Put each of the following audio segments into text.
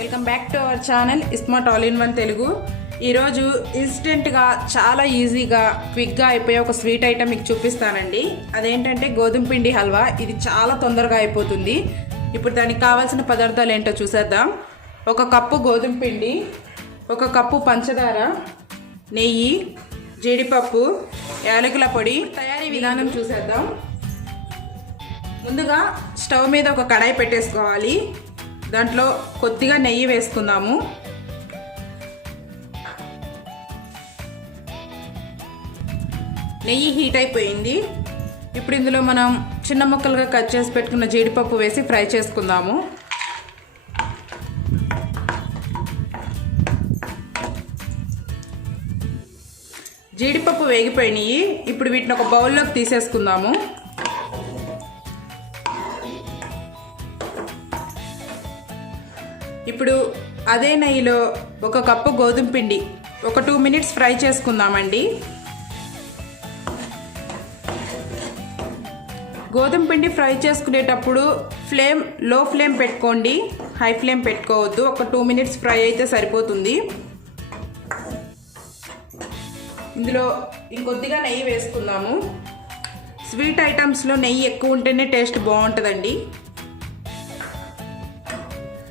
Welcome back to our channel iSmart all in one Telugu. ఈరోజు ఇన్స్టెంట్గా చాలా ఈజీగా క్విక్గా అయిపోయే ఒక స్వీట్ ఐటమ్ మీకు చూపిస్తానండి. అదేంటంటే గోధుమ పిండి హల్వా. ఇది చాలా తొందరగా అయిపోతుంది. ఇప్పుడు దానికి కావాల్సిన పదార్థాలు ఏంటో చూసేద్దాం. 1 కప్పు గోధుమ పిండి, 1 కప్పు పంచదార, నెయ్యి, జీడిపప్పు, యాలకుల పొడి. తయారీ విధానం చూసేద్దాం. ముందుగా స్టవ్ మీద ఒక కడాయి పెట్టేసుకోవాలి. దాంట్లో కొద్దిగా నెయ్యి వేసుకుందాము. నెయ్యి హీట్ అయిపోయింది. ఇప్పుడు ఇందులో మనం చిన్న ముక్కలుగా కట్ చేసి పెట్టుకున్న జీడిపప్పు వేసి ఫ్రై చేసుకుందాము. జీడిపప్పు వేగిపోయినాయి. ఇప్పుడు వీటిని ఒక బౌల్లోకి తీసేసుకుందాము. ఇప్పుడు అదే నెయ్యిలో 1 కప్పు గోధుమ పిండి ఒక 2 మినిట్స్ ఫ్రై చేసుకుందామండి. గోధుమ పిండి ఫ్రై చేసుకునేటప్పుడు లో ఫ్లేమ్ పెట్టుకోండి, హై ఫ్లేమ్ పెట్టుకోవద్దు. ఒక 2 మినిట్స్ ఫ్రై అయితే సరిపోతుంది. ఇందులో ఇంకొద్దిగా నెయ్యి వేసుకుందాము. స్వీట్ ఐటమ్స్లో నెయ్యి ఎక్కువ ఉంటేనే టేస్ట్ బాగుంటుందండి.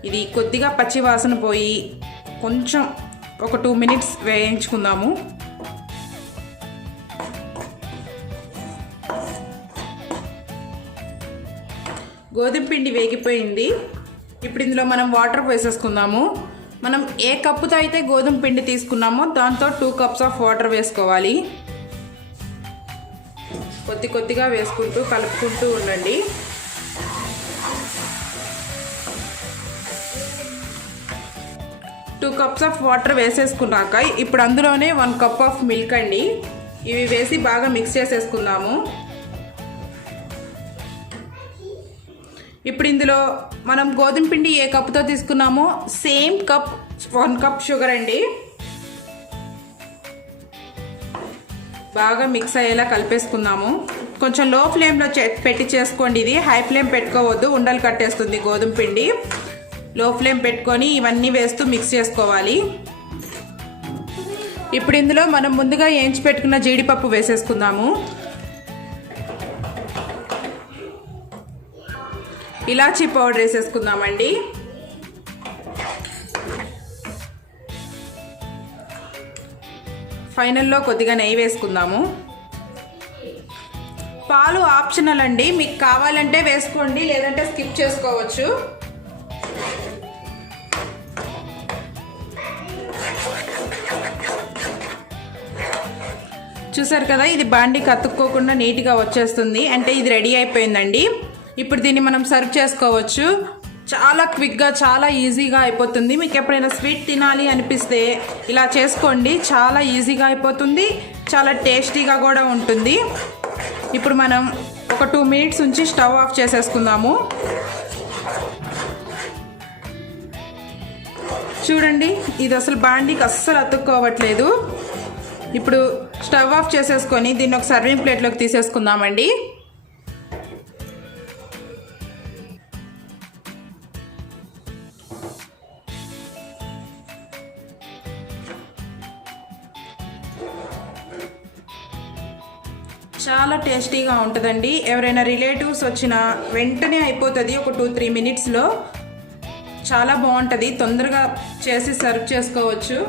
ఇది కొద్దిగా పచ్చి వాసన పోయి కొంచెం ఒక 2 మినిట్స్ వేయించుకుందాము. గోధుమ పిండి వేగిపోయింది. ఇప్పుడు ఇందులో మనం వాటర్ వేసేసుకుందాము. మనం ఏ కప్పుతో అయితే గోధుమ పిండి తీసుకున్నామో దాంతో 2 కప్స్ ఆఫ్ వాటర్ వేసుకోవాలి. కొద్దిగా వేసుకుంటూ కలుపుకుంటూ ఉండండి. టూ కప్స్ ఆఫ్ వాటర్ వేసేసుకున్నాక ఇప్పుడు అందులోనే 1 కప్ ఆఫ్ మిల్క్ అండి. ఇవి వేసి బాగా మిక్స్ చేసేసుకుందాము. ఇప్పుడు ఇందులో మనం గోధుమ పిండి ఏ కప్తో తీసుకున్నామో సేమ్ కప్ 1 కప్ షుగర్ అండి. బాగా మిక్స్ అయ్యేలా కలిపేసుకుందాము. కొంచెం లో ఫ్లేమ్లో పెట్టి చేసుకోండి. ఇది హై ఫ్లేమ్ పెట్టుకోవద్దు, ఉండలు కట్టేస్తుంది గోధుమ పిండి. లో ఫ్లేమ్ పెట్టుకొని ఇవన్నీ వేస్తూ మిక్స్ చేసుకోవాలి. ఇప్పుడు ఇందులో మనం ముందుగా వేయించి పెట్టుకున్న జీడిపప్పు వేసేసుకుందాము. ఇలాచీ పౌడర్ వేసేసుకుందామండి. ఫైనల్లో కొద్దిగా నెయ్యి వేసుకుందాము. పాలు ఆప్షనల్ అండి, మీకు కావాలంటే వేసుకోండి, లేదంటే స్కిప్ చేసుకోవచ్చు. చూసారు కదా, ఇది బాండీకి అతుక్కోకుండా నీట్గా వచ్చేస్తుంది. అంటే ఇది రెడీ అయిపోయిందండి. ఇప్పుడు దీన్ని మనం సర్వ్ చేసుకోవచ్చు. చాలా క్విక్గా చాలా ఈజీగా అయిపోతుంది. మీకు ఎప్పుడైనా స్వీట్ తినాలి అనిపిస్తే ఇలా చేసుకోండి. చాలా ఈజీగా అయిపోతుంది, చాలా టేస్టీగా కూడా ఉంటుంది. ఇప్పుడు మనం ఒక 2 మినిట్స్ ఉంచి స్టవ్ ఆఫ్ చేసేసుకుందాము. చూడండి, ఇది అసలు బాండీకి అస్సలు అతుక్కోవట్లేదు. ఇప్పుడు స్టవ్ ఆఫ్ చేసేసుకొని దీన్ని ఒక సర్వింగ్ ప్లేట్లోకి తీసేసుకుందామండి. చాలా టేస్టీగా ఉంటుందండి. ఎవరైనా రిలేటివ్స్ వచ్చినా వెంటనే అయిపోతుంది. ఒక 2-3 మినిట్స్లో చాలా బాగుంటుంది. తొందరగా చేసి సర్వ్ చేసుకోవచ్చు.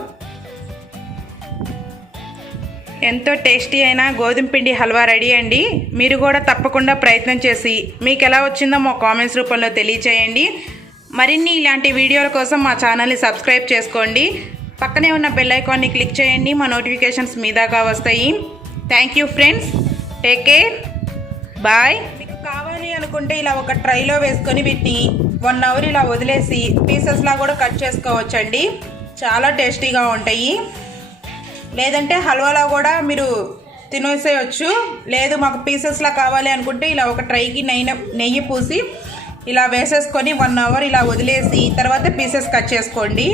ఎంతో టేస్టీ అయిన గోధుమ పిండి హల్వా రెడీ అండి. మీరు కూడా తప్పకుండా ప్రయత్నం చేసి మీకు ఎలా వచ్చిందో మా కామెంట్స్ రూపంలో తెలియచేయండి. మరిన్ని ఇలాంటి వీడియోల కోసం మా ఛానల్ని సబ్స్క్రైబ్ చేసుకోండి. పక్కనే ఉన్న బెల్ ఐకాన్ని క్లిక్ చేయండి. మా నోటిఫికేషన్స్ మీ దాకా వస్తాయి. Thank you friends, take care, bye. మీకు కావాలి అనుకుంటే ఇలా ఒక ట్రైలో వేసుకొని వీటిని 1 అవర్ ఇలా వదిలేసి పీసెస్లా కూడా కట్ చేసుకోవచ్చండి. చాలా టేస్టీగా ఉంటాయి. లేదంటే హల్వాలా కూడా తినేసేయచ్చు. లేదు మాకు పీసెస్లా కావాలి అనుకుంటే ఇలా ఒక ట్రైకి నెయ్యి పూసి ఇలా వేసేసుకొని 1 అవర్ ఇలా వదిలేసి తర్వాత పీసెస్ కట్ చేసుకోండి.